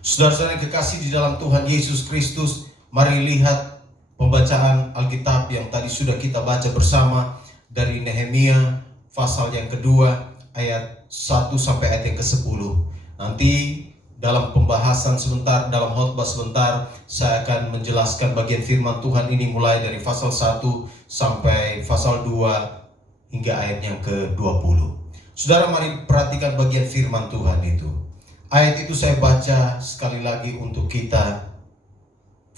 Saudara-saudara yang kekasih di dalam Tuhan Yesus Kristus, mari lihat pembacaan Alkitab yang tadi sudah kita baca bersama dari Nehemia pasal yang kedua ayat 1 sampai ayat yang ke-10. Nanti dalam pembahasan sebentar, dalam khotbah sebentar, saya akan menjelaskan bagian firman Tuhan ini mulai dari pasal 1 sampai pasal 2 hingga ayat yang ke-20. Saudara, mari perhatikan bagian firman Tuhan itu. Ayat itu saya baca sekali lagi untuk kita.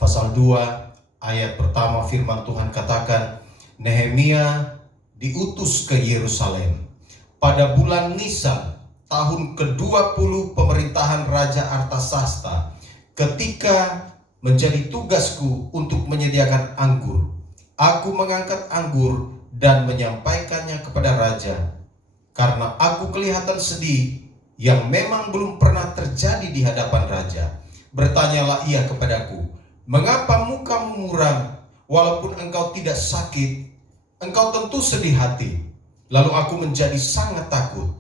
Pasal 2 ayat pertama, firman Tuhan katakan, Nehemia diutus ke Yerusalem pada bulan Nisan tahun ke-20 pemerintahan Raja Artasasta, ketika menjadi tugasku untuk menyediakan anggur. Aku mengangkat anggur dan menyampaikannya kepada raja, karena aku kelihatan sedih yang memang belum pernah terjadi di hadapan raja. Bertanyalah ia kepadaku, mengapa mukamu muram? Walaupun engkau tidak sakit, engkau tentu sedih hati. Lalu aku menjadi sangat takut.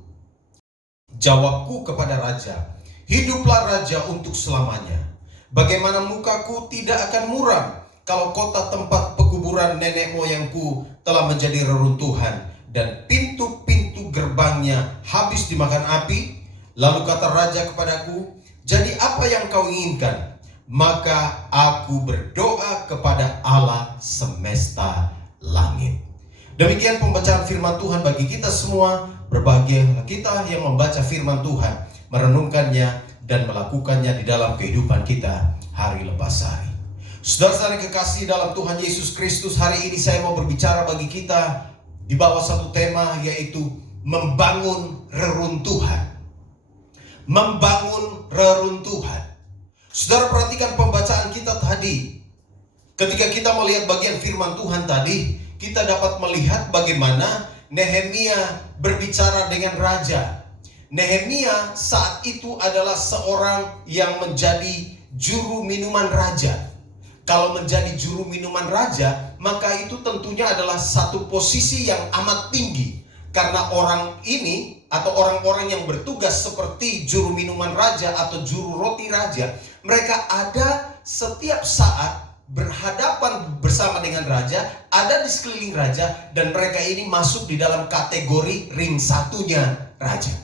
Jawabku kepada raja, hiduplah raja untuk selamanya. Bagaimana mukaku tidak akan muram kalau kota tempat pekuburan nenek moyangku telah menjadi reruntuhan dan pintu-pintu gerbangnya habis dimakan api? Lalu kata raja kepadaku, jadi apa yang kau inginkan? Maka aku berdoa kepada Allah semesta langit. Demikian pembacaan firman Tuhan bagi kita semua. Berbahagialah kita yang membaca firman Tuhan, merenungkannya dan melakukannya di dalam kehidupan kita hari lepas hari. Saudara-saudara yang kekasih dalam Tuhan Yesus Kristus, hari ini saya mau berbicara bagi kita di bawah satu tema, yaitu membangun reruntuhan. Membangun reruntuhan. Saudara, perhatikan pembacaan kita tadi. Ketika kita melihat bagian firman Tuhan tadi, kita dapat melihat bagaimana Nehemia berbicara dengan raja. Nehemia saat itu adalah seorang yang menjadi juru minuman raja. Kalau menjadi juru minuman raja, maka itu tentunya adalah satu posisi yang amat tinggi. Karena orang ini atau orang-orang yang bertugas seperti juru minuman raja atau juru roti raja, mereka ada setiap saat berhadapan bersama dengan raja, ada di sekeliling raja, dan mereka ini masuk di dalam kategori ring satunya raja.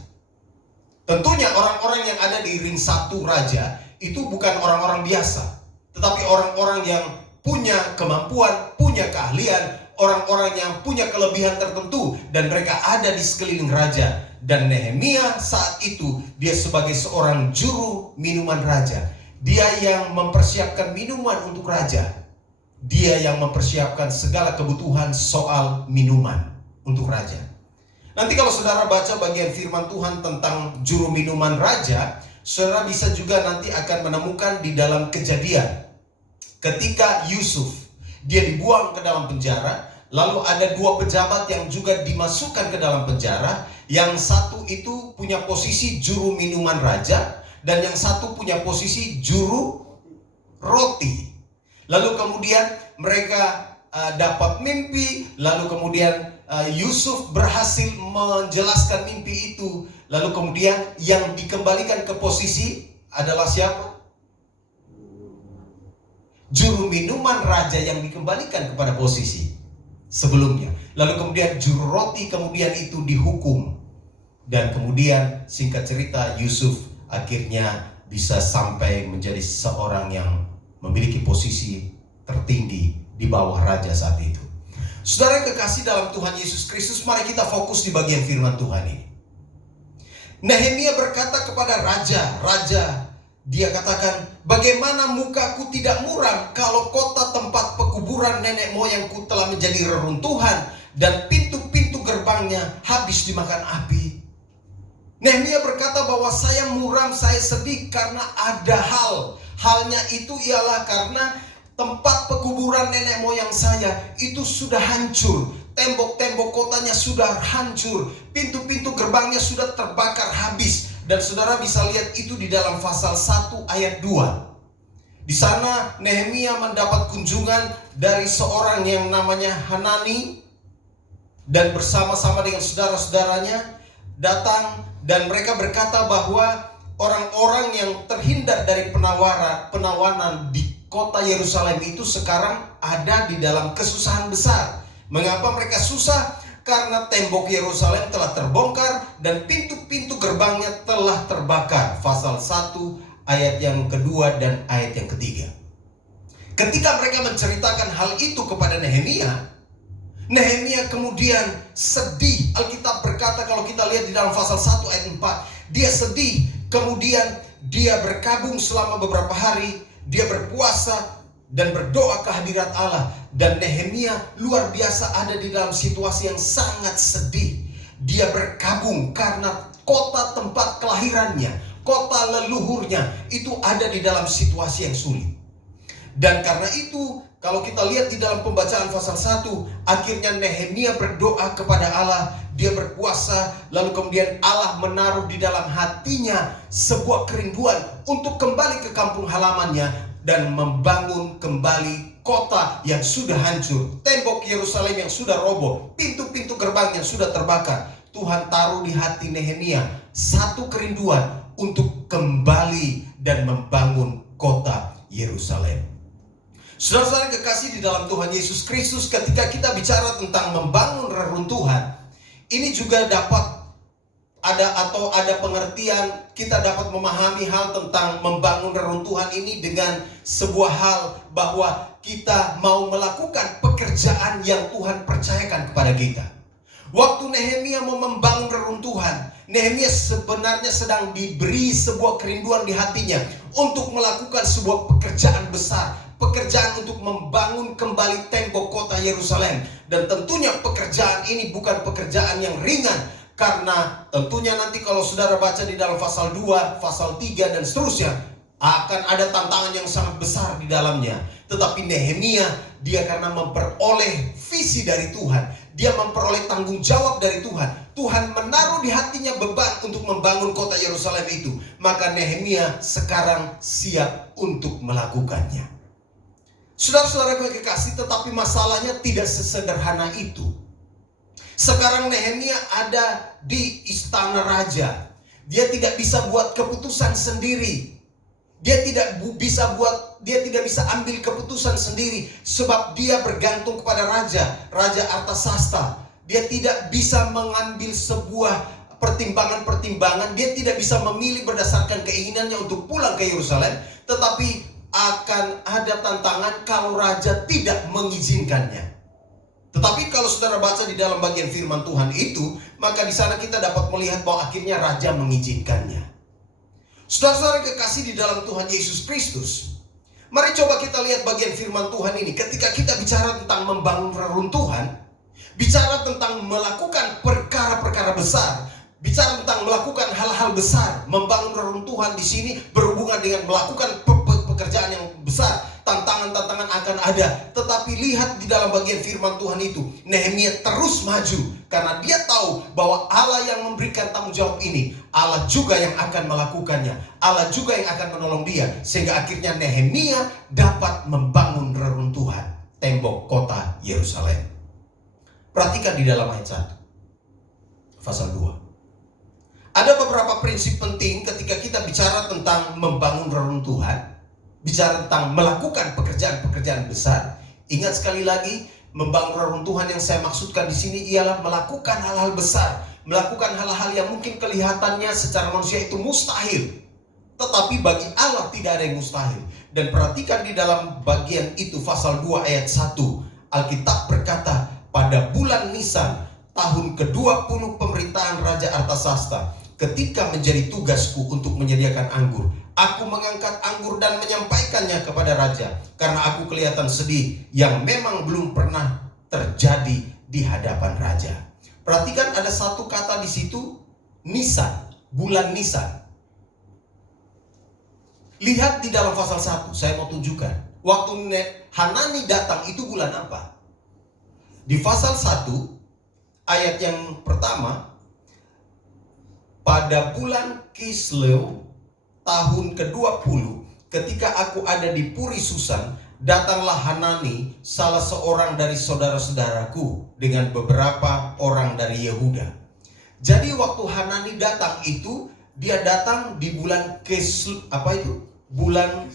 Tentunya orang-orang yang ada di ring satu raja itu bukan orang-orang biasa, tetapi orang-orang yang punya kemampuan, punya keahlian, orang-orang yang punya kelebihan tertentu, dan mereka ada di sekeliling raja. Dan Nehemia saat itu, dia sebagai seorang juru minuman raja. Dia yang mempersiapkan minuman untuk raja. Dia yang mempersiapkan segala kebutuhan soal minuman untuk raja. Nanti kalau saudara baca bagian firman Tuhan tentang juru minuman raja, saudara bisa juga nanti akan menemukan di dalam Kejadian. Ketika Yusuf, dia dibuang ke dalam penjara, lalu ada dua pejabat yang juga dimasukkan ke dalam penjara. Yang satu itu punya posisi juru minuman raja, dan yang satu punya posisi juru roti. Lalu kemudian mereka dapat mimpi, lalu kemudian Yusuf berhasil menjelaskan mimpi itu. Lalu kemudian yang dikembalikan ke posisi adalah siapa? Juru minuman raja yang dikembalikan kepada posisi sebelumnya. Lalu kemudian juru roti kemudian itu dihukum. Dan kemudian singkat cerita, Yusuf akhirnya bisa sampai menjadi seorang yang memiliki posisi tertinggi di bawah raja saat itu. Saudara yang kekasih dalam Tuhan Yesus Kristus, mari kita fokus di bagian firman Tuhan ini. Nehemia berkata kepada raja, dia katakan, bagaimana mukaku tidak muram kalau kota tempat pekuburan nenek moyangku telah menjadi reruntuhan dan pintu-pintu gerbangnya habis dimakan api. Nehemia berkata bahwa saya muram, saya sedih karena ada halnya itu ialah karena tempat pekuburan nenek moyang saya itu sudah hancur. Tembok-tembok kotanya sudah hancur, pintu-pintu gerbangnya sudah terbakar habis. Dan saudara bisa lihat itu di dalam pasal 1 ayat 2. Di sana Nehemia mendapat kunjungan dari seorang yang namanya Hanani, dan bersama-sama dengan saudara-saudaranya datang, dan mereka berkata bahwa orang-orang yang terhindar dari penawanan di kota Yerusalem itu sekarang ada di dalam kesusahan besar. Mengapa mereka susah? Karena tembok Yerusalem telah terbongkar dan pintu-pintu gerbangnya telah terbakar. Pasal 1 ayat yang kedua dan ayat yang ketiga. Ketika mereka menceritakan hal itu kepada Nehemia, Nehemia kemudian sedih. Alkitab berkata, kalau kita lihat di dalam pasal 1 ayat 4, dia sedih. Kemudian dia berkabung selama beberapa hari, dia berpuasa dan berdoa ke hadirat Allah. Dan Nehemia luar biasa ada di dalam situasi yang sangat sedih. Dia berkabung karena kota tempat kelahirannya, kota leluhurnya itu ada di dalam situasi yang sulit. Dan karena itu, kalau kita lihat di dalam pembacaan pasal 1, akhirnya Nehemia berdoa kepada Allah, dia berpuasa, lalu kemudian Allah menaruh di dalam hatinya sebuah kerinduan untuk kembali ke kampung halamannya dan membangun kembali kota yang sudah hancur, tembok Yerusalem yang sudah roboh, pintu-pintu gerbang yang sudah terbakar. Tuhan taruh di hati Nehemia satu kerinduan untuk kembali dan membangun kota Yerusalem. Saudara-saudara kekasih di dalam Tuhan Yesus Kristus, ketika kita bicara tentang membangun reruntuhan, ini juga dapat ada pengertian, kita dapat memahami hal tentang membangun reruntuhan ini dengan sebuah hal bahwa kita mau melakukan pekerjaan yang Tuhan percayakan kepada kita. Waktu Nehemia mau membangun reruntuhan, Nehemia sebenarnya sedang diberi sebuah kerinduan di hatinya untuk melakukan sebuah pekerjaan besar, pekerjaan untuk membangun kembali tembok kota Yerusalem. Dan tentunya pekerjaan ini bukan pekerjaan yang ringan, karena tentunya nanti kalau saudara baca di dalam pasal 2, pasal 3 dan seterusnya, akan ada tantangan yang sangat besar di dalamnya. Tetapi Nehemia, dia karena memperoleh visi dari Tuhan, dia memperoleh tanggung jawab dari Tuhan. Tuhan menaruh di hatinya beban untuk membangun kota Yerusalem itu. Maka Nehemia sekarang siap untuk melakukannya. Saudara-saudara kekasih, tetapi masalahnya tidak sesederhana itu. Sekarang Nehemia ada di istana raja. Dia tidak bisa buat keputusan sendiri. Dia tidak bisa ambil keputusan sendiri sebab dia bergantung kepada Raja Artasasta. Dia tidak bisa mengambil sebuah pertimbangan-pertimbangan. Dia tidak bisa memilih berdasarkan keinginannya untuk pulang ke Yerusalem, tetapi akan ada tantangan kalau raja tidak mengizinkannya. Tetapi kalau saudara baca di dalam bagian firman Tuhan itu, maka di sana kita dapat melihat bahwa akhirnya raja mengizinkannya. Saudara-saudara kekasih di dalam Tuhan Yesus Kristus, mari coba kita lihat bagian firman Tuhan ini. Ketika kita bicara tentang membangun reruntuhan, bicara tentang melakukan perkara-perkara besar, bicara tentang melakukan hal-hal besar, membangun reruntuhan di sini berhubungan dengan melakukan pekerjaan yang besar. Tantangan-tantangan akan ada. Tetapi lihat di dalam bagian firman Tuhan itu, Nehemia terus maju. Karena dia tahu bahwa Allah yang memberikan tanggung jawab ini, Allah juga yang akan melakukannya. Allah juga yang akan menolong dia. Sehingga akhirnya Nehemia dapat membangun reruntuhan tembok kota Yerusalem. Perhatikan di dalam ayat 1, pasal 2. Ada beberapa prinsip penting ketika kita bicara tentang membangun reruntuhan. Bicara tentang melakukan pekerjaan-pekerjaan besar. Ingat sekali lagi, membangun reruntuhan yang saya maksudkan di sini ialah melakukan hal-hal besar, melakukan hal-hal yang mungkin kelihatannya secara manusia itu mustahil. Tetapi bagi Allah tidak ada yang mustahil. Dan perhatikan di dalam bagian itu pasal 2 ayat 1, Alkitab berkata, pada bulan Nisan tahun ke-20 pemerintahan Raja Artasasta, ketika menjadi tugasku untuk menyediakan anggur, aku mengangkat anggur dan menyampaikannya kepada raja, karena aku kelihatan sedih yang memang belum pernah terjadi di hadapan raja. Perhatikan ada satu kata di situ, Nisan, bulan Nisan. Lihat di dalam pasal 1, saya mau tunjukkan. Waktu Hanani datang itu bulan apa? Di pasal 1, ayat yang pertama, pada bulan Kislew, tahun ke-20, ketika aku ada di Puri Susan, datanglah Hanani, salah seorang dari saudara-saudaraku, dengan beberapa orang dari Yehuda. Jadi waktu Hanani datang itu, dia datang di bulan bulan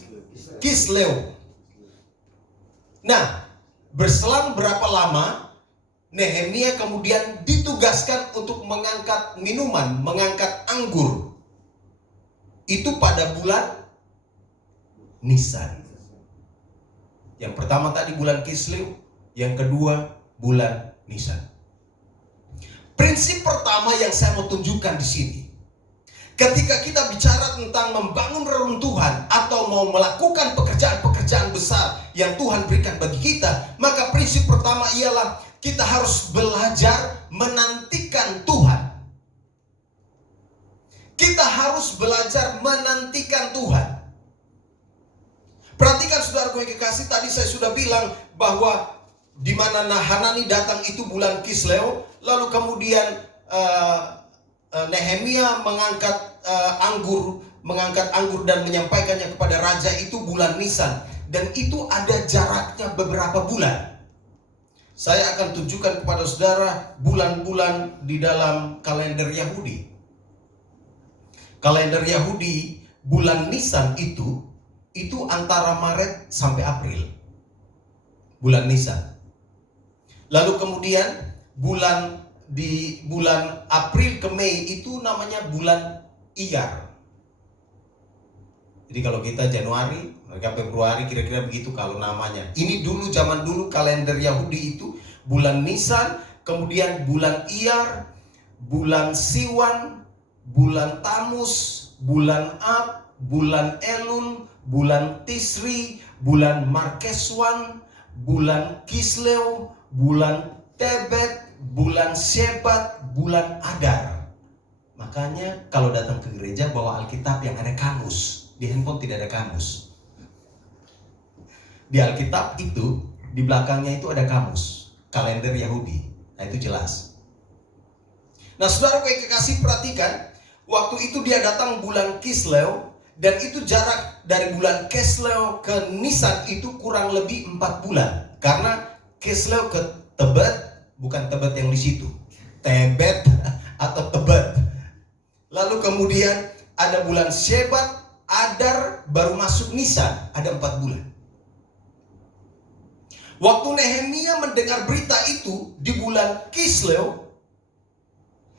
Kisleu. Nah, berselang berapa lama Nehemia kemudian ditugaskan untuk mengangkat minuman, mengangkat anggur. Itu pada bulan Nisan. Yang pertama tadi bulan Kisleu, yang kedua bulan Nisan. Prinsip pertama yang saya mau tunjukkan di sini, ketika kita bicara tentang membangun reruntuhan atau mau melakukan pekerjaan-pekerjaan besar yang Tuhan berikan bagi kita, maka prinsip pertama ialah kita harus belajar menantikan Tuhan. Kita harus belajar menantikan Tuhan. Perhatikan saudaraku yang kekasih, tadi saya sudah bilang bahwa di mana Hanani datang itu bulan Kisleu, lalu kemudian Nehemia mengangkat anggur dan menyampaikannya kepada raja itu bulan Nisan, dan itu ada jaraknya beberapa bulan. Saya akan tunjukkan kepada saudara bulan-bulan di dalam kalender Yahudi. Kalender Yahudi bulan Nisan itu antara Maret sampai April. Bulan Nisan. Lalu kemudian bulan April ke Mei itu namanya bulan Iyar. Jadi kalau kita Januari, mereka Februari, kira-kira begitu kalau namanya. Ini dulu, zaman dulu kalender Yahudi itu bulan Nisan, kemudian bulan Iyar, bulan Siwan, bulan Tamus, bulan Ab, bulan Elul, bulan Tisri, bulan Markeswan, bulan Kisleu, bulan Tebet, bulan Shebat, bulan Adar. Makanya kalau datang ke gereja bawa Alkitab yang ada kamus. Di handphone tidak ada kamus. Di Alkitab itu, di belakangnya itu ada kamus, kalender Yahudi. Nah itu jelas. Nah saudara yang kekasih, perhatikan, waktu itu dia datang bulan Kisleu, dan itu jarak dari bulan Kisleu ke Nisan itu kurang lebih 4 bulan. Karena Kisleu ke Tebet, bukan Tebet yang di situ, Tebet atau Tebet. Lalu kemudian ada bulan Shebat, Adar, baru masuk Nisan, ada 4 bulan. Waktu Nehemia mendengar berita itu di bulan Kisleu,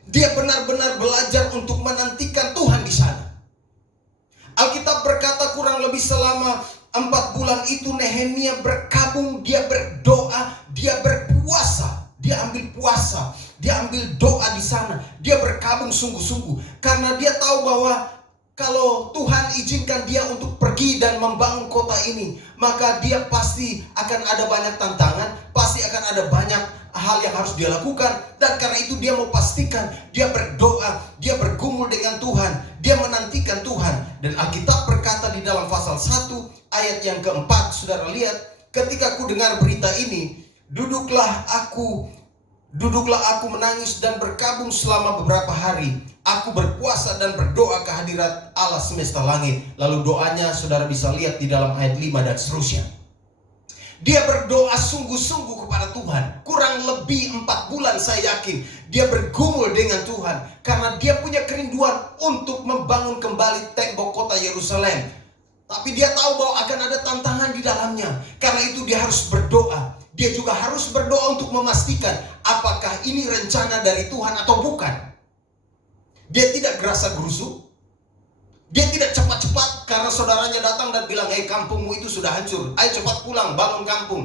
dia benar-benar belajar untuk menantikan Tuhan di sana. Alkitab berkata kurang lebih selama 4 bulan itu Nehemia berkabung, dia berdoa, dia berpuasa, dia ambil puasa, dia ambil doa di sana, dia berkabung sungguh-sungguh karena dia tahu bahwa kalau Tuhan izinkan dia untuk pergi dan membangun kota ini, maka dia pasti akan ada banyak tantangan, pasti akan ada banyak hal yang harus dia lakukan. Dan karena itu dia mau pastikan, dia berdoa, dia bergumul dengan Tuhan, dia menantikan Tuhan. Dan Alkitab berkata di dalam pasal 1 ayat yang keempat, saudara lihat, ketika aku dengar berita ini, duduklah aku menangis dan berkabung selama beberapa hari. Aku berpuasa dan berdoa ke hadirat Allah semesta langit. Lalu doanya saudara bisa lihat di dalam ayat 5 dan seterusnya. Dia berdoa sungguh-sungguh kepada Tuhan. Kurang lebih 4 bulan saya yakin dia bergumul dengan Tuhan. Karena dia punya kerinduan untuk membangun kembali tembok kota Yerusalem. Tapi dia tahu bahwa akan ada tantangan di dalamnya. Karena itu dia harus berdoa. Dia juga harus berdoa untuk memastikan apakah ini rencana dari Tuhan atau bukan. Dia tidak gerasa gerusu. Dia tidak cepat-cepat karena saudaranya datang dan bilang, kampungmu itu sudah hancur, ayo cepat pulang, bangun kampung.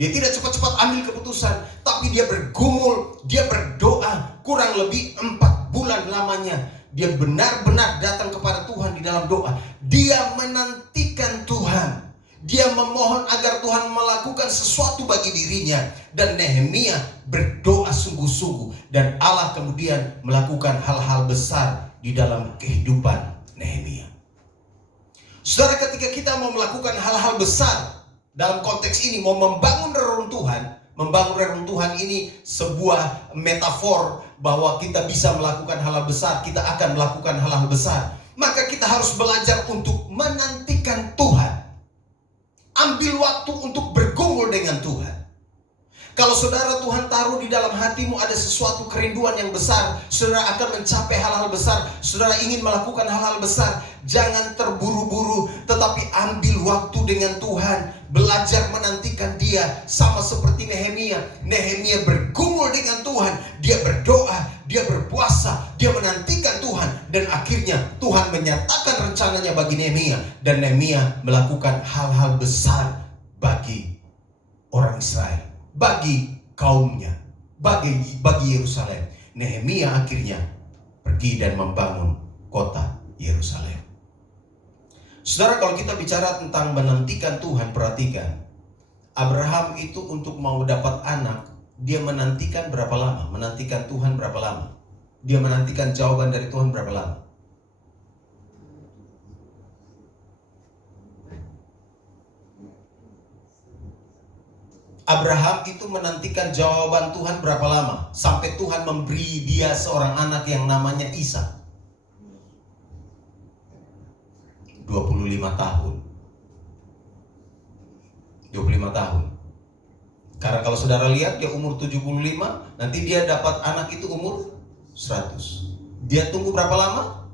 Dia tidak cepat-cepat ambil keputusan, tapi dia bergumul, dia berdoa kurang lebih 4 bulan lamanya. Dia benar-benar datang kepada Tuhan di dalam doa. Dia menantikan Tuhan. Dia memohon agar Tuhan melakukan sesuatu bagi dirinya. Dan Nehemia berdoa sungguh-sungguh. Dan Allah kemudian melakukan hal-hal besar di dalam kehidupan Nehemia. Saudara, ketika kita mau melakukan hal-hal besar dalam konteks ini, mau membangun reruntuhan. Membangun reruntuhan ini sebuah metafor bahwa kita bisa melakukan hal-hal besar. Kita akan melakukan hal-hal besar. Maka kita harus belajar untuk menantikan Tuhan. Ambil waktu untuk bergumul dengan Tuhan. Kalau saudara Tuhan taruh di dalam hatimu ada sesuatu kerinduan yang besar, saudara akan mencapai hal-hal besar, saudara ingin melakukan hal-hal besar, jangan terburu-buru, tetapi ambil waktu dengan Tuhan, belajar menantikan Dia, sama seperti Nehemia. Nehemia bergumul dengan Tuhan, dia berdoa, dia berpuasa, dia menantikan Tuhan, dan akhirnya Tuhan menyatakan rencananya bagi Nehemia, dan Nehemia melakukan hal-hal besar bagi orang Israel, bagi kaumnya, bagi Yerusalem. Nehemia akhirnya pergi dan membangun kota Yerusalem. Saudara, kalau kita bicara tentang menantikan Tuhan, perhatikan, Abraham itu untuk mau dapat anak, dia menantikan berapa lama? Menantikan Tuhan berapa lama? Dia menantikan jawaban dari Tuhan berapa lama? Abraham itu menantikan jawaban Tuhan berapa lama? Sampai Tuhan memberi dia seorang anak yang namanya Ishak. 25 tahun. 25 tahun. Karena kalau saudara lihat dia umur 75, nanti dia dapat anak itu umur 100. Dia tunggu berapa lama?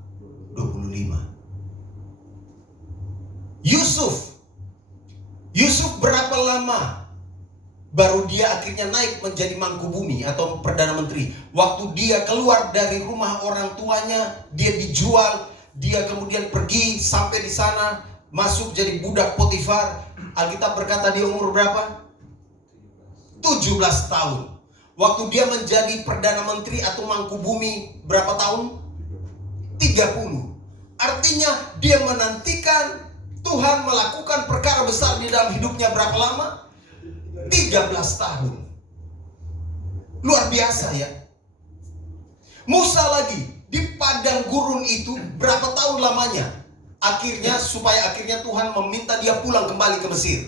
25. Yusuf berapa lama baru dia akhirnya naik menjadi mangku bumi atau perdana menteri? Waktu dia keluar dari rumah orang tuanya, dia dijual, dia kemudian pergi sampai di sana, masuk jadi budak Potifar. Alkitab berkata dia umur berapa? 17 tahun. Waktu dia menjadi perdana menteri atau mangku bumi, berapa tahun? 30. Artinya dia menantikan Tuhan melakukan perkara besar di dalam hidupnya berapa lama? 13 tahun. Luar biasa ya. Musa lagi di padang gurun itu berapa tahun lamanya? Supaya akhirnya Tuhan meminta dia pulang kembali ke Mesir.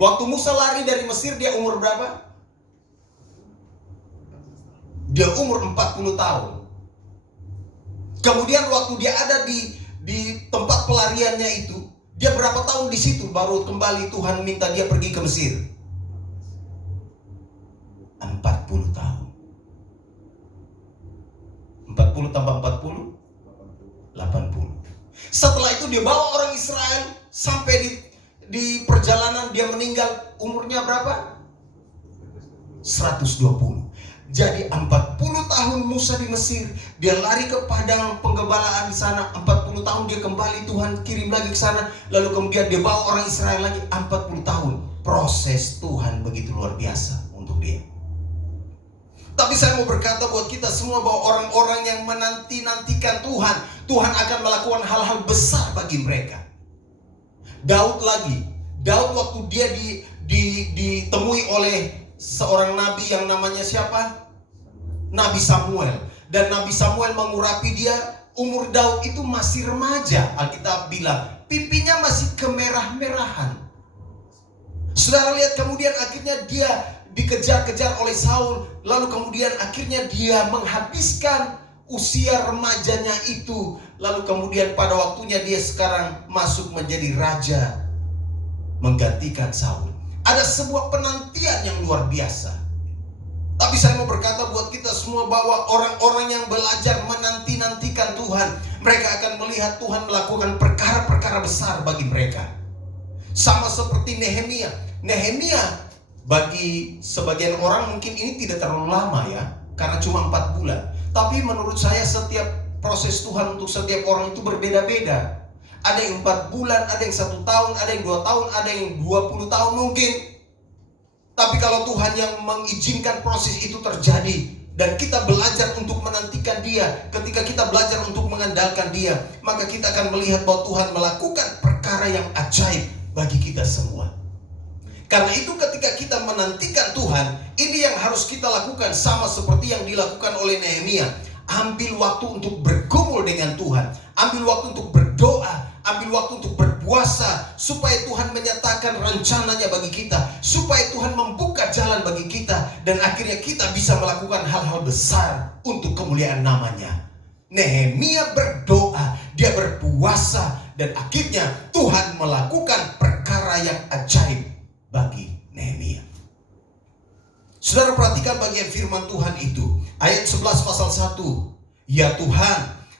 Waktu Musa lari dari Mesir, dia umur berapa? Dia umur 40 tahun. Kemudian waktu dia ada di tempat pelariannya itu, dia berapa tahun di situ baru kembali Tuhan minta dia pergi ke Mesir? 40 tahun. 40 tambah 40? 80. Setelah itu dia bawa orang Israel sampai di perjalanan, dia meninggal umurnya berapa? 120. Jadi 40 tahun Musa di Mesir, dia lari ke padang penggembalaan di sana, 40 tahun dia kembali, Tuhan kirim lagi ke sana, lalu kemudian dia bawa orang Israel lagi 40 tahun. Proses Tuhan begitu luar biasa untuk dia. Tapi saya mau berkata buat kita semua bahwa orang-orang yang menanti-nantikan Tuhan, Tuhan akan melakukan hal-hal besar bagi mereka. Daud waktu dia ditemui oleh seorang nabi yang namanya siapa? Nabi Samuel. Dan Nabi Samuel mengurapi dia. Umur Daud itu masih remaja. Alkitab bilang pipinya masih kemerah-merahan. Saudara lihat, kemudian akhirnya dia dikejar-kejar oleh Saul. Lalu kemudian akhirnya dia menghabiskan usia remajanya itu. Lalu kemudian pada waktunya dia sekarang masuk menjadi raja, menggantikan Saul. Ada sebuah penantian yang luar biasa. Tapi saya mau berkata buat kita semua bahwa orang-orang yang belajar menanti-nantikan Tuhan, mereka akan melihat Tuhan melakukan perkara-perkara besar bagi mereka. Sama seperti Nehemia. Nehemia bagi sebagian orang mungkin ini tidak terlalu lama ya, karena cuma 4 bulan. Tapi menurut saya setiap proses Tuhan untuk setiap orang itu berbeda-beda. Ada yang 4 bulan, ada yang 1 tahun, ada yang 2 tahun, ada yang 20 tahun mungkin. Tapi kalau Tuhan yang mengizinkan proses itu terjadi, dan kita belajar untuk menantikan Dia, ketika kita belajar untuk mengandalkan Dia, maka kita akan melihat bahwa Tuhan melakukan perkara yang ajaib bagi kita semua. Karena itu ketika kita menantikan Tuhan, ini yang harus kita lakukan, sama seperti yang dilakukan oleh Nehemia. Ambil waktu untuk bergumul dengan Tuhan, ambil waktu untuk berdoa, ambil waktu untuk berpuasa, supaya Tuhan menyatakan rencananya bagi kita, supaya Tuhan membuka jalan bagi kita, dan akhirnya kita bisa melakukan hal-hal besar untuk kemuliaan namanya. Nehemia berdoa, dia berpuasa, dan akhirnya Tuhan melakukan perkara yang ajaib bagi Nehemia. Saudara perhatikan bagian firman Tuhan itu. Ayat 11 pasal 1. Ya Tuhan,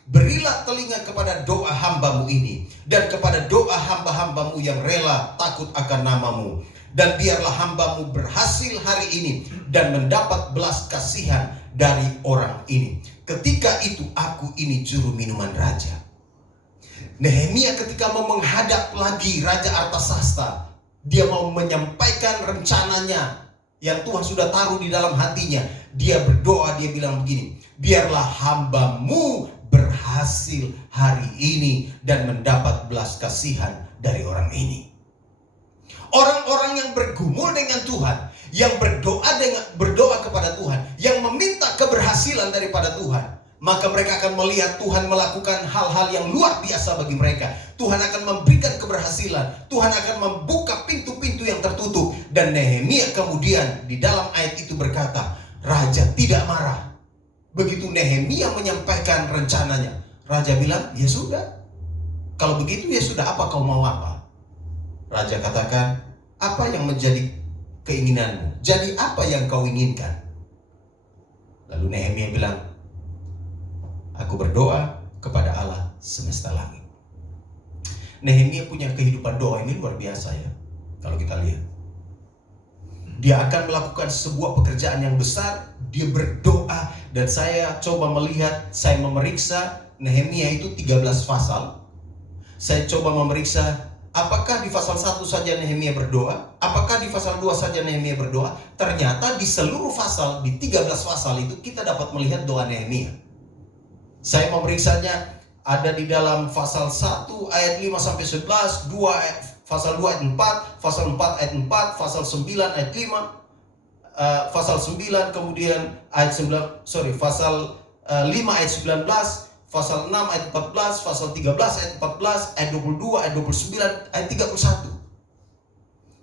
berilah telinga kepada doa hamba-Mu ini, dan kepada doa hamba-hamba-Mu yang rela takut akan nama-Mu. Dan biarlah hamba-Mu berhasil hari ini, dan mendapat belas kasihan dari orang ini. Ketika itu aku ini juru minuman raja. Nehemia ketika mau menghadap lagi Raja Artasasta, dia mau menyampaikan rencananya yang Tuhan sudah taruh di dalam hatinya. Dia berdoa, dia bilang begini, biarlah hamba-Mu berhasil hari ini dan mendapat belas kasihan dari orang ini. Orang-orang yang bergumul dengan Tuhan, yang berdoa kepada Tuhan, yang meminta keberhasilan daripada Tuhan, maka mereka akan melihat Tuhan melakukan hal-hal yang luar biasa bagi mereka. Tuhan akan memberikan keberhasilan. Tuhan akan membuka pintu-pintu yang tertutup. Dan Nehemia kemudian di dalam ayat itu berkata, Raja tidak marah. Begitu Nehemia menyampaikan rencananya, Raja bilang, ya sudah. Kalau begitu ya sudah, apa kau mau apa? Raja katakan, apa yang menjadi keinginanmu? Jadi apa yang kau inginkan? Lalu Nehemia bilang, aku berdoa kepada Allah semesta langit. Nehemia punya kehidupan doa ini luar biasa ya. Kalau kita lihat, dia akan melakukan sebuah pekerjaan yang besar. Dia berdoa. Dan saya coba melihat, saya memeriksa Nehemia itu 13 pasal. Saya coba memeriksa, apakah di pasal 1 saja Nehemia berdoa? Apakah di pasal 2 saja Nehemia berdoa? Ternyata di seluruh pasal, di 13 pasal itu kita dapat melihat doa Nehemia. Saya memeriksanya, ada di dalam pasal 1 ayat 5 sampai 11, pasal 2 ayat 4, pasal 4 ayat 4, pasal 9 ayat 5, pasal 9 kemudian ayat 9, pasal 5 ayat 19, pasal 6 ayat 14, pasal 13 ayat 14, ayat 22, ayat 29, ayat 31.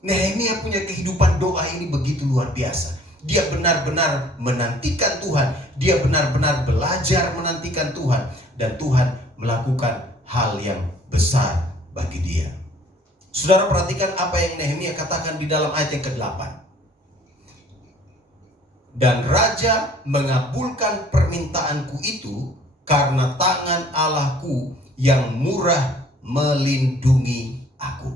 Nehemia punya kehidupan doa ini begitu luar biasa. Dia benar-benar menantikan Tuhan. Dia benar-benar belajar menantikan Tuhan. Dan Tuhan melakukan hal yang besar bagi dia. Saudara perhatikan apa yang Nehemia katakan di dalam ayat yang ke-8. Dan Raja mengabulkan permintaanku itu karena tangan Allahku yang murah melindungi aku.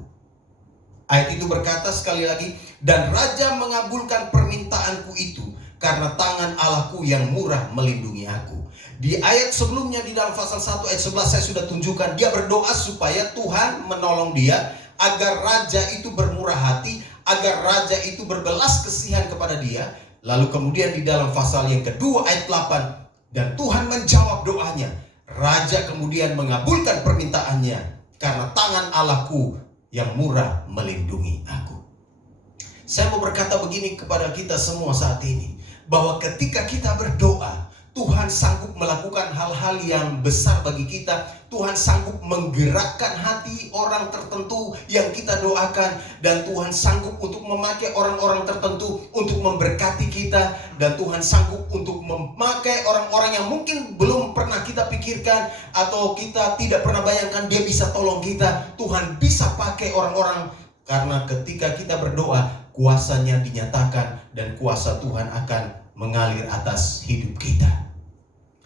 Ayat itu berkata sekali lagi, dan Raja mengabulkan permintaanku itu karena tangan Allahku yang murah melindungi aku. Di ayat sebelumnya di dalam pasal 1 ayat 11 saya sudah tunjukkan, dia berdoa supaya Tuhan menolong dia agar Raja itu bermurah hati, agar Raja itu berbelas kasihan kepada dia. Lalu kemudian di dalam pasal yang kedua ayat 8, dan Tuhan menjawab doanya. Raja kemudian mengabulkan permintaannya karena tangan Allahku yang murah melindungi aku. Saya mau berkata begini kepada kita semua saat ini, bahwa ketika kita berdoa, Tuhan sanggup melakukan hal-hal yang besar bagi kita. Tuhan sanggup menggerakkan hati orang tertentu yang kita doakan. Dan Tuhan sanggup untuk memakai orang-orang tertentu untuk memberkati kita. Dan Tuhan sanggup untuk memakai orang-orang yang mungkin belum pernah kita pikirkan, atau kita tidak pernah bayangkan dia bisa tolong kita. Tuhan bisa pakai orang-orang, karena ketika kita berdoa, kuasanya dinyatakan dan kuasa Tuhan akan mengalir atas hidup kita.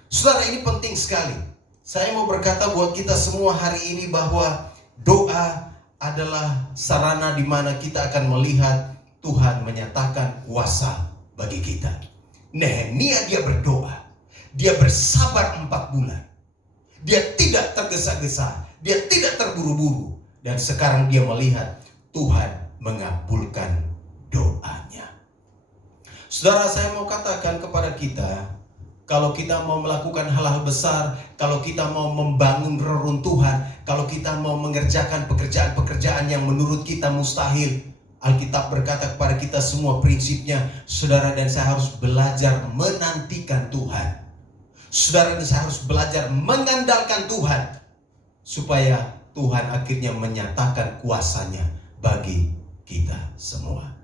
Saudara, ini penting sekali. Saya mau berkata buat kita semua hari ini bahwa doa adalah sarana di mana kita akan melihat Tuhan menyatakan kuasa bagi kita. Nehemia dia berdoa. Dia bersabar 4 bulan. Dia tidak tergesa-gesa. Dia tidak terburu-buru. Dan sekarang dia melihat Tuhan mengabulkan doanya. Saudara, saya mau katakan kepada kita, kalau kita mau melakukan hal-hal besar, kalau kita mau membangun reruntuhan, kalau kita mau mengerjakan pekerjaan-pekerjaan yang menurut kita mustahil, Alkitab berkata kepada kita semua prinsipnya, saudara dan saya harus belajar menantikan Tuhan. Saudara dan saya harus belajar mengandalkan Tuhan, supaya Tuhan akhirnya menyatakan kuasanya bagi kita semua.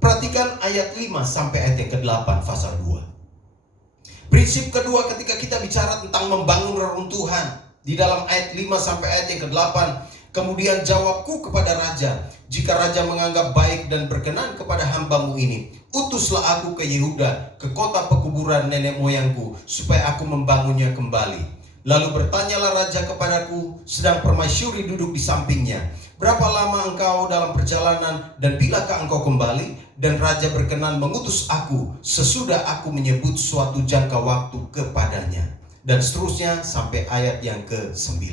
Perhatikan ayat 5 sampai ayat yang ke-8 pasal 2. Prinsip kedua ketika kita bicara tentang membangun reruntuhan, di dalam ayat 5 sampai ayat yang ke-8, Kemudian jawabku kepada raja, jika raja menganggap baik dan berkenan kepada hambamu ini, utuslah aku ke Yehuda, ke kota pekuburan nenek moyangku, supaya aku membangunnya kembali. Lalu bertanyalah raja kepadaku, sedang permaisuri duduk di sampingnya, berapa lama engkau dalam perjalanan dan bilakah engkau kembali? Dan raja berkenan mengutus aku sesudah aku menyebut suatu jangka waktu kepadanya. Dan seterusnya sampai ayat yang ke-9.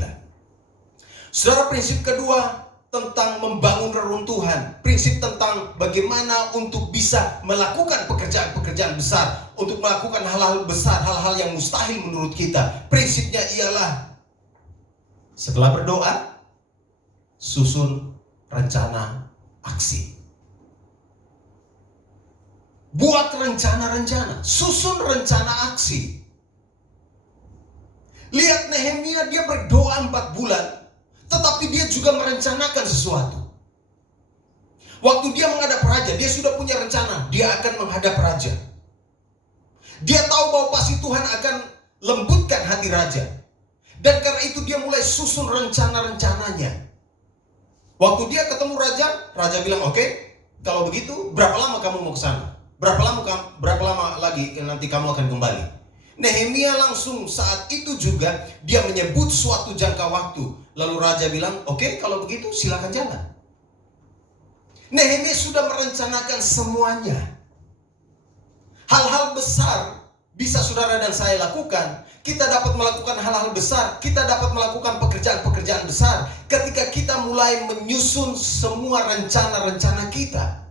Saudara, prinsip kedua tentang membangun reruntuhan, prinsip tentang bagaimana untuk bisa melakukan pekerjaan-pekerjaan besar, untuk melakukan hal-hal besar, hal-hal yang mustahil menurut kita. Prinsipnya ialah setelah berdoa, susun rencana aksi. Buat rencana-rencana, susun rencana aksi. Lihat Nehemia, dia berdoa 4 bulan, tetapi dia juga merencanakan sesuatu. Waktu dia menghadap raja, dia sudah punya rencana. Dia akan menghadap raja. Dia tahu bahwa pasti Tuhan akan lembutkan hati raja. Dan karena itu dia mulai susun rencana-rencananya. Waktu dia ketemu raja, raja bilang, oke, kalau begitu berapa lama kamu mau ke sana? Berapa lama lagi nanti kamu akan kembali? Nehemia langsung saat itu juga dia menyebut suatu jangka waktu. Lalu raja bilang, oke, kalau begitu silakan jalan. Nehemia sudah merencanakan semuanya. Hal-hal besar bisa saudara dan saya lakukan. Kita dapat melakukan hal-hal besar. Kita dapat melakukan pekerjaan-pekerjaan besar ketika kita mulai menyusun semua rencana-rencana kita.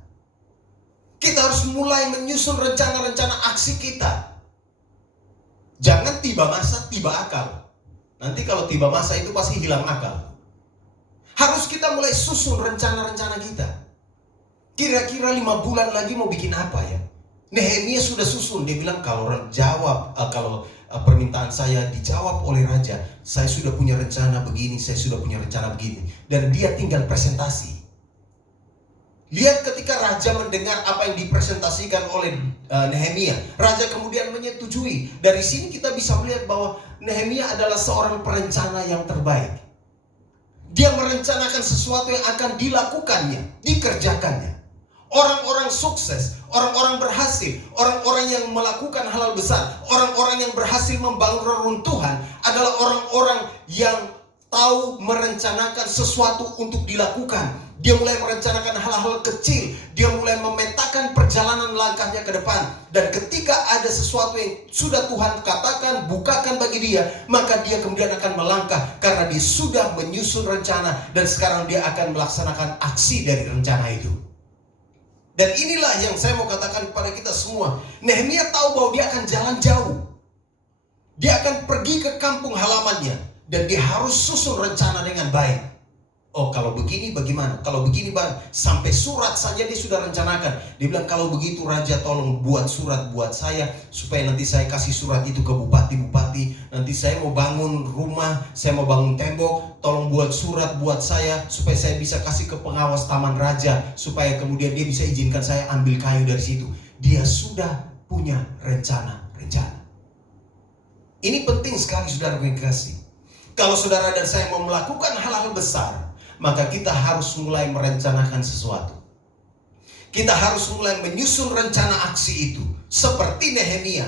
Kita harus mulai menyusun rencana-rencana aksi kita. Jangan tiba masa, tiba akal. Nanti kalau tiba masa itu pasti hilang akal. Harus kita mulai susun rencana-rencana kita. Kira-kira 5 bulan lagi mau bikin apa ya? Nehemia sudah susun. Dia bilang kalau permintaan saya dijawab oleh raja, saya sudah punya rencana begini, saya sudah punya rencana begini. Dan dia tinggal presentasi. Lihat ketika raja mendengar apa yang dipresentasikan oleh Nehemia, raja kemudian menyetujui. Dari sini kita bisa melihat bahwa Nehemia adalah seorang perencana yang terbaik. Dia merencanakan sesuatu yang akan dilakukannya, dikerjakannya. Orang-orang sukses, orang-orang berhasil, orang-orang yang melakukan hal-hal besar, orang-orang yang berhasil membangun reruntuhan adalah orang-orang yang tahu merencanakan sesuatu untuk dilakukan. Dia mulai merencanakan hal-hal kecil. Dia mulai memetakan perjalanan langkahnya ke depan. Dan ketika ada sesuatu yang sudah Tuhan katakan, bukakan bagi dia, maka dia kemudian akan melangkah. Karena dia sudah menyusun rencana. Dan sekarang dia akan melaksanakan aksi dari rencana itu. Dan inilah yang saya mau katakan kepada kita semua. Nehemia tahu bahwa dia akan jalan jauh. Dia akan pergi ke kampung halamannya. Dan dia harus susun rencana dengan baik. Oh, kalau begini bagaimana? Kalau begini sampai surat saja dia sudah rencanakan. Dia bilang, kalau begitu raja tolong buat surat buat saya, supaya nanti saya kasih surat itu ke bupati-bupati. Nanti saya mau bangun rumah, saya mau bangun tembok, tolong buat surat buat saya, supaya saya bisa kasih ke pengawas taman raja, supaya kemudian dia bisa izinkan saya ambil kayu dari situ. Dia sudah punya rencana-rencana. Ini penting sekali saudara kasih. Kalau saudara dan saya mau melakukan hal-hal besar, maka kita harus mulai merencanakan sesuatu. Kita harus mulai menyusun rencana aksi itu. Seperti Nehemia.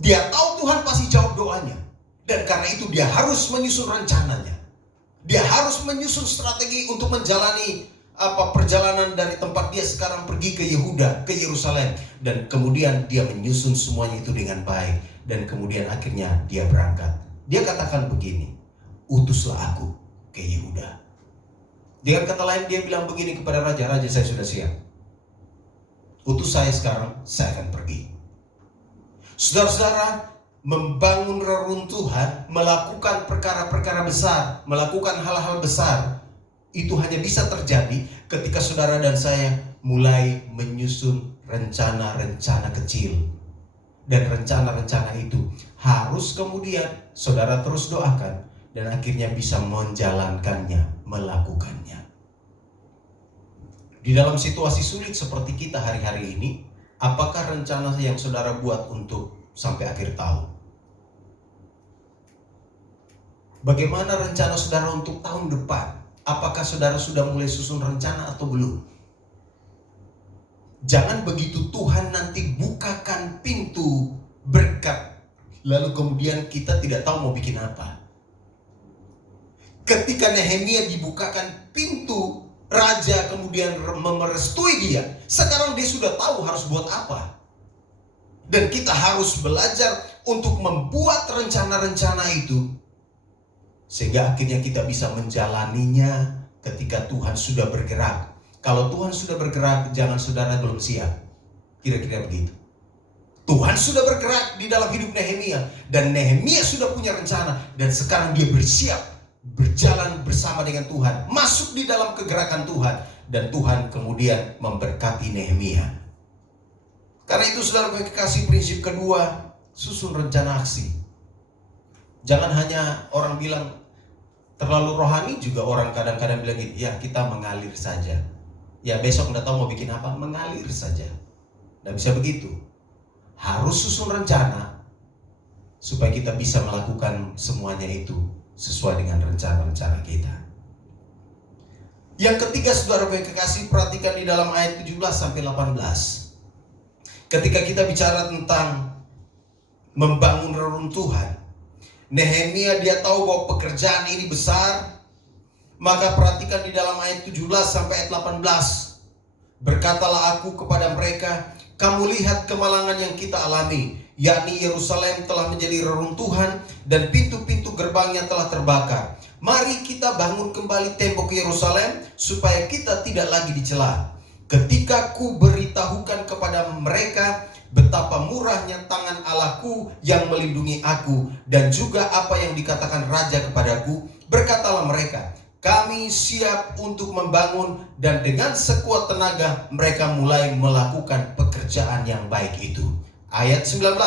Dia tahu Tuhan pasti jawab doanya. Dan karena itu dia harus menyusun rencananya. Dia harus menyusun strategi untuk menjalani perjalanan dari tempat dia sekarang pergi ke Yehuda, ke Yerusalem. Dan kemudian dia menyusun semuanya itu dengan baik. Dan kemudian akhirnya dia berangkat. Dia katakan begini, utuslah aku ke Yehuda. Dengan kata lain dia bilang begini kepada raja, raja saya sudah siap. Utus saya sekarang, saya akan pergi. Saudara-saudara, membangun reruntuhan, melakukan perkara-perkara besar, melakukan hal-hal besar, itu hanya bisa terjadi ketika saudara dan saya mulai menyusun rencana-rencana kecil. Dan rencana-rencana itu harus kemudian saudara terus doakan. Dan akhirnya bisa menjalankannya, melakukannya. Di dalam situasi sulit seperti kita hari-hari ini, apakah rencana yang saudara buat untuk sampai akhir tahun? Bagaimana rencana saudara untuk tahun depan? Apakah saudara sudah mulai susun rencana atau belum? Jangan begitu Tuhan nanti bukakan pintu berkat, lalu kemudian kita tidak tahu mau bikin apa. Ketika Nehemia dibukakan pintu, raja kemudian merestui dia. Sekarang dia sudah tahu harus buat apa. Dan kita harus belajar untuk membuat rencana-rencana itu, sehingga akhirnya kita bisa menjalaninya ketika Tuhan sudah bergerak. Kalau Tuhan sudah bergerak, jangan saudara belum siap. Kira-kira begitu. Tuhan sudah bergerak di dalam hidup Nehemia, dan Nehemia sudah punya rencana, dan sekarang dia bersiap berjalan bersama dengan Tuhan, masuk di dalam kegerakan Tuhan, dan Tuhan kemudian memberkati Nehemia. Karena itu saudara kasih prinsip kedua, susun rencana aksi. Jangan hanya orang bilang terlalu rohani, juga orang kadang-kadang bilang gitu, ya kita mengalir saja. Ya besok nggak tahu mau bikin apa, mengalir saja. Nggak bisa begitu. Harus susun rencana supaya kita bisa melakukan semuanya itu sesuai dengan rencana-rencana kita. Yang ketiga saudara kekasih, perhatikan di dalam ayat 17 sampai 18. Ketika kita bicara tentang membangun reruntuhan, Nehemia dia tahu bahwa pekerjaan ini besar. Maka perhatikan di dalam ayat 17 sampai ayat 18. Berkatalah aku kepada mereka, kamu lihat kemalangan yang kita alami, yakni Yerusalem telah menjadi reruntuhan dan pintu-pintu gerbangnya telah terbakar. Mari kita bangun kembali tembok Yerusalem supaya kita tidak lagi dicela. Ketika ku beritahukan kepada mereka betapa murahnya tangan Allahku yang melindungi aku, dan juga apa yang dikatakan raja kepadaku, berkatalah mereka, kami siap untuk membangun, dan dengan sekuat tenaga mereka mulai melakukan pekerjaan yang baik itu. Ayat 19.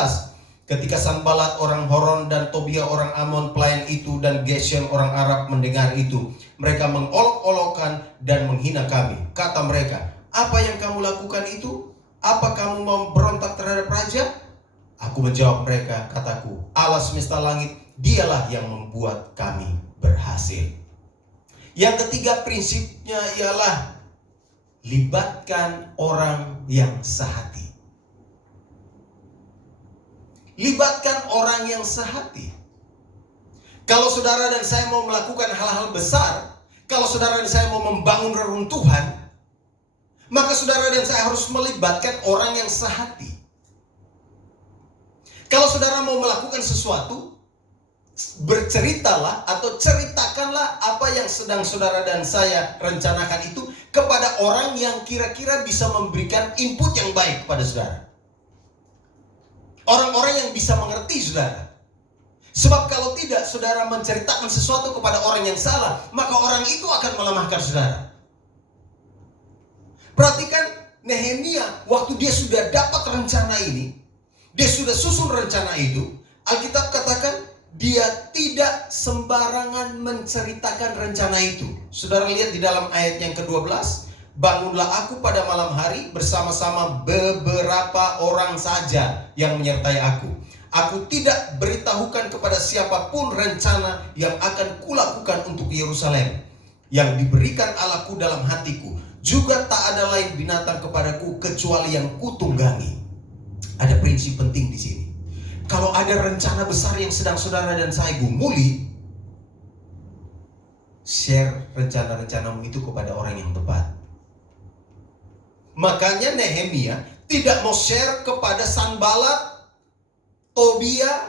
Ketika Sanballat orang Horon dan Tobia orang Amon pelayan itu dan Geshem orang Arab mendengar itu, mereka mengolok-olokkan dan menghina kami. Kata mereka, apa yang kamu lakukan itu? Apa kamu mau berontak terhadap raja? Aku menjawab mereka, kataku, Allah semesta langit, dialah yang membuat kami berhasil. Yang ketiga prinsipnya ialah libatkan orang yang sehati. Libatkan orang yang sehati. Kalau saudara dan saya mau melakukan hal-hal besar, kalau saudara dan saya mau membangun reruntuhan, maka saudara dan saya harus melibatkan orang yang sehati. Kalau saudara mau melakukan sesuatu, berceritalah atau ceritakanlah apa yang sedang saudara dan saya rencanakan itu kepada orang yang kira-kira bisa memberikan input yang baik kepada saudara. Orang-orang yang bisa mengerti saudara. Sebab kalau tidak, saudara menceritakan sesuatu kepada orang yang salah, maka orang itu akan melemahkan saudara. Perhatikan Nehemia, waktu dia sudah dapat rencana ini, dia sudah susun rencana itu, Alkitab katakan dia tidak sembarangan menceritakan rencana itu. Saudara lihat di dalam ayat yang ke-12, bangunlah aku pada malam hari bersama-sama beberapa orang saja yang menyertai aku. Aku tidak beritahukan kepada siapapun rencana yang akan kulakukan untuk Yerusalem, yang diberikan Allahku dalam hatiku. Juga tak ada lain binatang kepadaku kecuali yang kutunggangi. Ada prinsip penting di sini. Kalau ada rencana besar yang sedang saudara dan saya gumuli, share rencana-rencanamu itu kepada orang yang tepat. Makanya Nehemia tidak mau share kepada Sanballat, Tobia,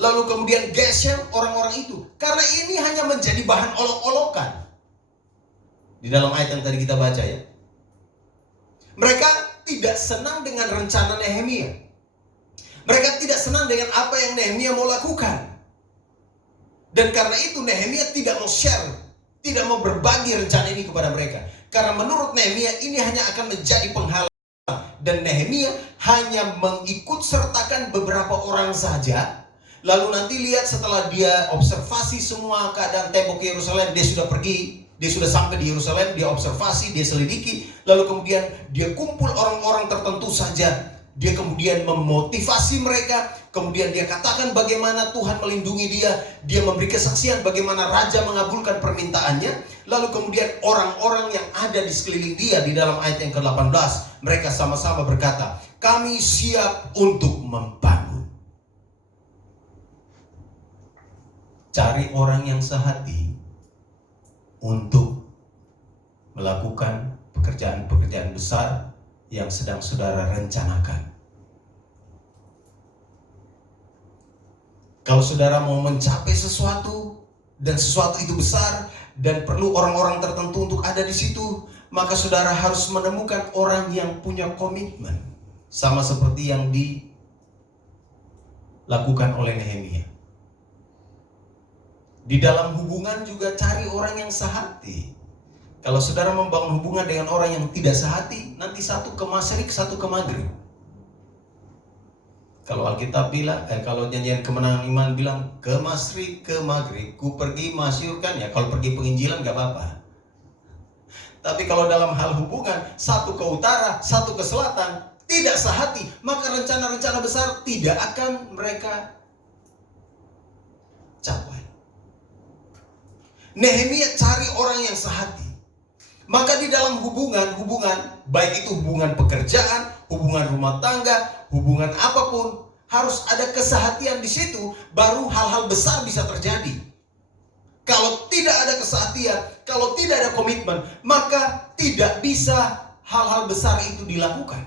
lalu kemudian Geshem, orang-orang itu. Karena ini hanya menjadi bahan olok-olokan. Di dalam ayat yang tadi kita baca ya. Mereka tidak senang dengan rencana Nehemia. Mereka tidak senang dengan apa yang Nehemia mau lakukan. Dan karena itu Nehemia tidak mau share, tidak mau berbagi rencana ini kepada mereka. Karena menurut Nehemia ini hanya akan menjadi penghalang. Dan Nehemia hanya mengikut sertakan beberapa orang saja. Lalu nanti lihat setelah dia observasi semua keadaan tembok Yerusalem, dia sudah pergi. Dia sudah sampai di Yerusalem, dia observasi, dia selidiki. Lalu kemudian dia kumpul orang-orang tertentu saja. Dia kemudian memotivasi mereka. kemudian dia katakan bagaimana Tuhan melindungi dia, dia memberi kesaksian bagaimana raja mengabulkan permintaannya, lalu kemudian orang-orang yang ada di sekeliling dia di dalam ayat yang ke-18, mereka sama-sama berkata, kami siap untuk membangun. Cari orang yang sehati untuk melakukan pekerjaan-pekerjaan besar yang sedang saudara rencanakan. Kalau saudara mau mencapai sesuatu dan sesuatu itu besar dan perlu orang-orang tertentu untuk ada di situ, maka saudara harus menemukan orang yang punya komitmen, sama seperti yang dilakukan oleh Nehemia. Di dalam hubungan juga cari orang yang sehati. Kalau saudara membangun hubungan dengan orang yang tidak sehati, nanti satu ke masyrik, satu ke maghrib. Kalau Alkitab bilang, kalau nyanyian kemenangan iman bilang, ke masyrik, ke maghrib, ku pergi masyurkan, ya kalau pergi penginjilan gak apa-apa. Tapi kalau dalam hal hubungan, satu ke utara, satu ke selatan, tidak sehati, maka rencana-rencana besar tidak akan mereka capai. Nehemia cari orang yang sehati. Maka di dalam hubungan, baik itu hubungan pekerjaan, hubungan rumah tangga, hubungan apapun, harus ada kesehatian di situ, baru hal-hal besar bisa terjadi. Kalau tidak ada kesehatian, kalau tidak ada komitmen, maka tidak bisa hal-hal besar itu dilakukan.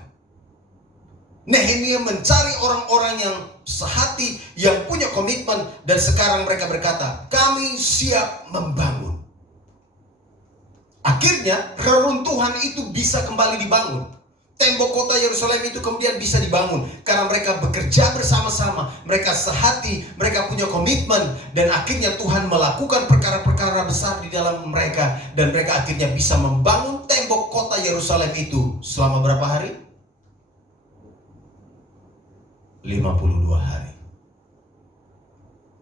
Nehemia mencari orang-orang yang sehati, yang punya komitmen, dan sekarang mereka berkata, kami siap membangun. Akhirnya reruntuhan itu bisa kembali dibangun. Tembok kota Yerusalem itu kemudian bisa dibangun karena mereka bekerja bersama-sama, mereka sehati, mereka punya komitmen, dan akhirnya Tuhan melakukan perkara-perkara besar di dalam mereka, dan mereka akhirnya bisa membangun tembok kota Yerusalem itu selama berapa hari? 52 hari.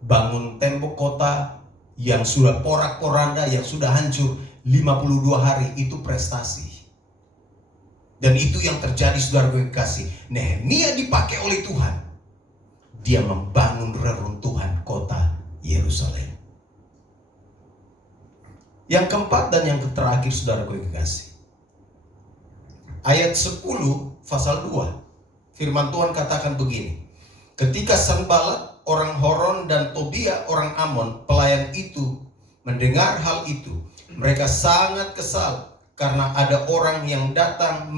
Bangun tembok kota yang sudah porak-poranda, yang sudah hancur, 52 hari itu prestasi. Dan itu yang terjadi, saudara gue kasih. Nehemia dipakai oleh Tuhan. Dia membangun reruntuhan kota Yerusalem. Yang keempat dan yang terakhir, saudara gue kasih. Ayat 10 pasal 2. Firman Tuhan katakan begini. Ketika Sanballat, orang Horon, dan Tobia, orang Amon, pelayan itu, mendengar hal itu, mereka sangat kesal karena ada orang yang datang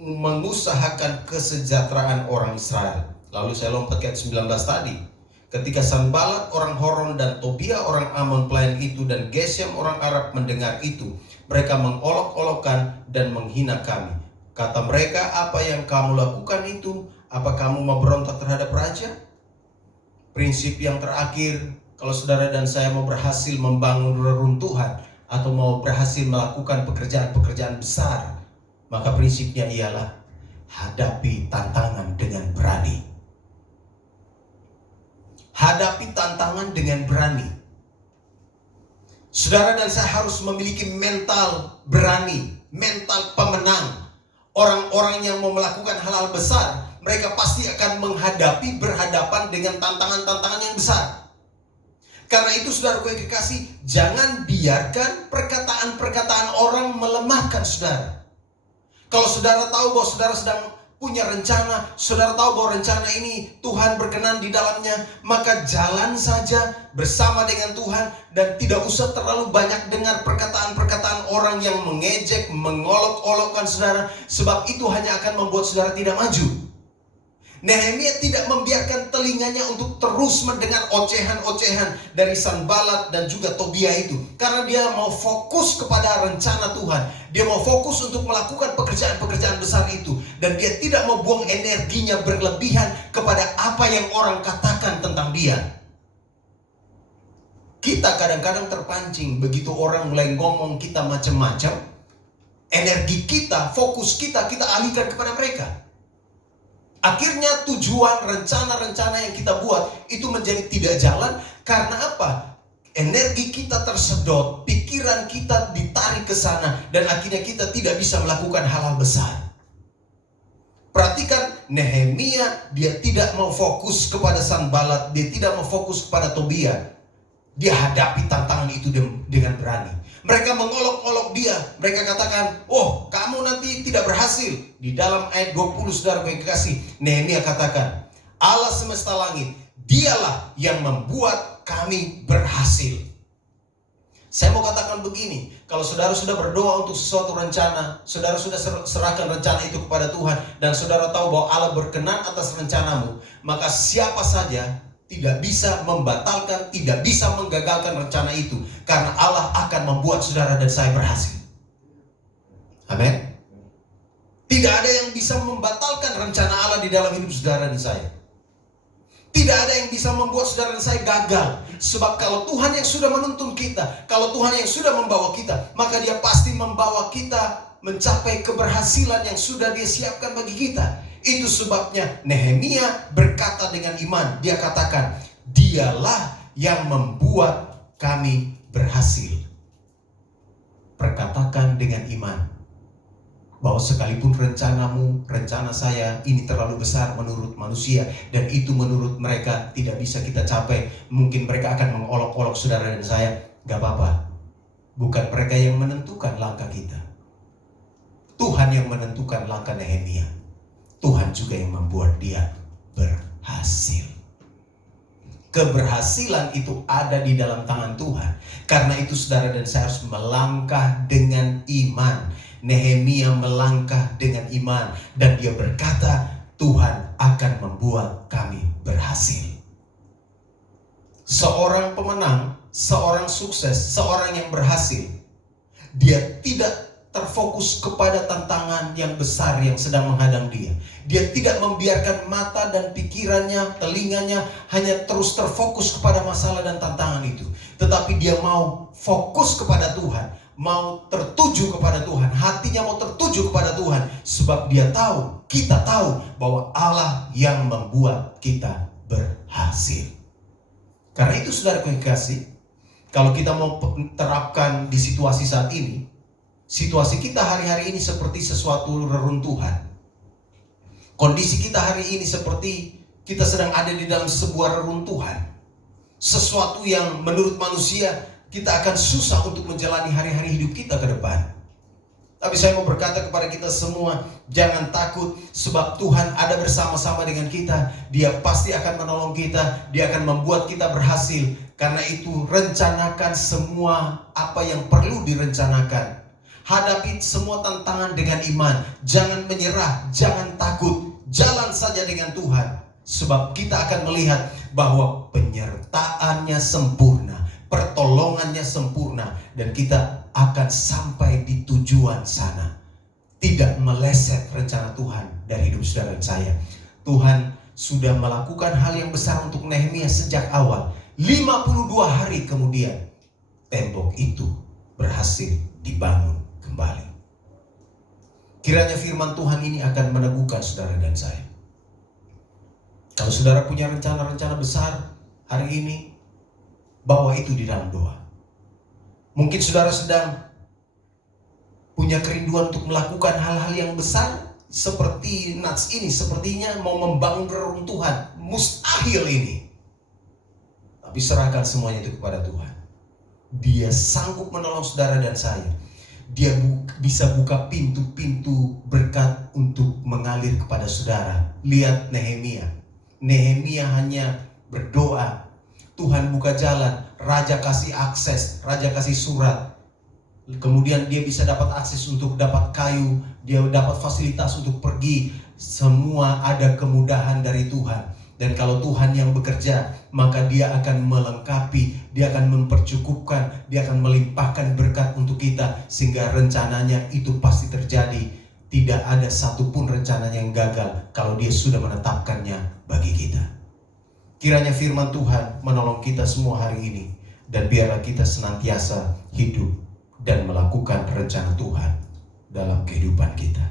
mengusahakan kesejahteraan orang Israel. Lalu saya lompat ke ayat 19 tadi. Ketika Sanballat, orang Horon, dan Tobia, orang Amon, pelayan itu, dan Gesem, orang Arab, mendengar itu, mereka mengolok-olokkan dan menghina kami. Kata mereka, apa yang kamu lakukan itu? Apa kamu mau berontak terhadap raja? Prinsip yang terakhir, kalau saudara dan saya mau berhasil membangun reruntuhan atau mau berhasil melakukan pekerjaan-pekerjaan besar, maka prinsipnya ialah hadapi tantangan dengan berani. Hadapi tantangan dengan berani. Saudara dan saya harus memiliki mental berani, mental pemenang. Orang-orang yang mau melakukan hal-hal besar, mereka pasti akan berhadapan dengan tantangan-tantangan yang besar. Karena itu, saudara yang kekasih, jangan biarkan perkataan-perkataan orang melemahkan saudara. Kalau saudara tahu bahwa saudara sedang punya rencana, saudara tahu bahwa rencana ini Tuhan berkenan di dalamnya, maka jalan saja bersama dengan Tuhan dan tidak usah terlalu banyak dengar perkataan-perkataan orang yang mengejek, mengolok-olokkan saudara, sebab itu hanya akan membuat saudara tidak maju. Nehemia tidak membiarkan telinganya untuk terus mendengar ocehan-ocehan dari Sanballat dan juga Tobia itu, karena dia mau fokus kepada rencana Tuhan. Dia mau fokus untuk melakukan pekerjaan-pekerjaan besar itu, dan dia tidak mau buang energinya berlebihan kepada apa yang orang katakan tentang dia. Kita kadang-kadang terpancing begitu orang mulai ngomong kita macam-macam, energi kita, fokus kita alihkan kepada mereka. Akhirnya tujuan rencana-rencana yang kita buat itu menjadi tidak jalan. Karena apa? Energi kita tersedot, pikiran kita ditarik ke sana, dan akhirnya kita tidak bisa melakukan hal-hal besar. Perhatikan Nehemia dia tidak mau fokus kepada Sanbalat, dia tidak mau fokus kepada Tobia. Dia hadapi tantangan itu dengan berani. Mereka mengolok-olok dia. Mereka katakan, oh kamu nanti tidak berhasil. Di dalam ayat 20 saudara yang kekasih, Nehemia katakan, Allah semesta langit, dialah yang membuat kami berhasil. Saya mau katakan begini, kalau saudara sudah berdoa untuk sesuatu rencana, saudara sudah serahkan rencana itu kepada Tuhan, dan saudara tahu bahwa Allah berkenan atas rencanamu, maka siapa saja tidak bisa membatalkan, tidak bisa menggagalkan rencana itu. Karena Allah akan membuat saudara dan saya berhasil. Amin. Tidak ada yang bisa membatalkan rencana Allah di dalam hidup saudara dan saya. Tidak ada yang bisa membuat saudara dan saya gagal. Sebab kalau Tuhan yang sudah menuntun kita, kalau Tuhan yang sudah membawa kita, maka Dia pasti membawa kita mencapai keberhasilan yang sudah Dia siapkan bagi kita. Itu sebabnya Nehemia berkata dengan iman. Dia katakan, dialah yang membuat kami berhasil. Perkatakan dengan iman bahwa sekalipun rencanamu, rencana saya ini terlalu besar menurut manusia, dan itu menurut mereka tidak bisa kita capai. Mungkin mereka akan mengolok-olok saudara dan saya. Gak apa-apa. Bukan mereka yang menentukan langkah kita. Tuhan yang menentukan langkah Nehemia. Tuhan juga yang membuat dia berhasil. Keberhasilan itu ada di dalam tangan Tuhan. Karena itu saudara dan saya harus melangkah dengan iman. Nehemia melangkah dengan iman. Dan dia berkata, Tuhan akan membuat kami berhasil. Seorang pemenang, seorang sukses, seorang yang berhasil, dia tidak terfokus kepada tantangan yang besar yang sedang menghadang dia. Dia tidak membiarkan mata dan pikirannya, telinganya hanya terus terfokus kepada masalah dan tantangan itu. Tetapi dia mau fokus kepada Tuhan, mau tertuju kepada Tuhan, hatinya mau tertuju kepada Tuhan. Sebab dia tahu, kita tahu bahwa Allah yang membuat kita berhasil. Karena itu saudara kekasih, kalau kita mau terapkan di situasi saat ini, situasi kita hari-hari ini seperti sesuatu reruntuhan. Kondisi kita hari ini seperti kita sedang ada di dalam sebuah reruntuhan. Sesuatu yang menurut manusia kita akan susah untuk menjalani hari-hari hidup kita ke depan. Tapi saya mau berkata kepada kita semua, jangan takut, sebab Tuhan ada bersama-sama dengan kita. Dia pasti akan menolong kita, Dia akan membuat kita berhasil. Karena itu rencanakan semua apa yang perlu direncanakan. Hadapi semua tantangan dengan iman. Jangan menyerah, jangan takut. Jalan saja dengan Tuhan. Sebab kita akan melihat bahwa penyertaannya sempurna, pertolongannya sempurna, dan kita akan sampai di tujuan sana. Tidak meleset rencana Tuhan dari hidup saudara dan saya. Tuhan sudah melakukan hal yang besar untuk Nehemia sejak awal. 52 hari kemudian tembok itu berhasil dibangun kembali. Kiranya firman Tuhan ini akan meneguhkan saudara dan saya. Kalau saudara punya rencana-rencana besar hari ini, bawa itu di dalam doa. Mungkin saudara sedang punya kerinduan untuk melakukan hal-hal yang besar seperti Nats ini, sepertinya mau membangun reruntuhan, mustahil ini. Tapi serahkan semuanya itu kepada Tuhan. Dia sanggup menolong saudara dan saya. Dia bisa buka pintu-pintu berkat untuk mengalir kepada saudara. Lihat Nehemia. Nehemia hanya berdoa, Tuhan buka jalan, Raja kasih akses, Raja kasih surat. Kemudian dia bisa dapat akses untuk dapat kayu, dia dapat fasilitas untuk pergi. Semua ada kemudahan dari Tuhan. Dan kalau Tuhan yang bekerja, maka Dia akan melengkapi, Dia akan mempercukupkan, Dia akan melimpahkan berkat untuk kita, sehingga rencananya itu pasti terjadi. Tidak ada satupun rencananya yang gagal kalau Dia sudah menetapkannya bagi kita. Kiranya firman Tuhan menolong kita semua hari ini, dan biarlah kita senantiasa hidup dan melakukan rencana Tuhan dalam kehidupan kita.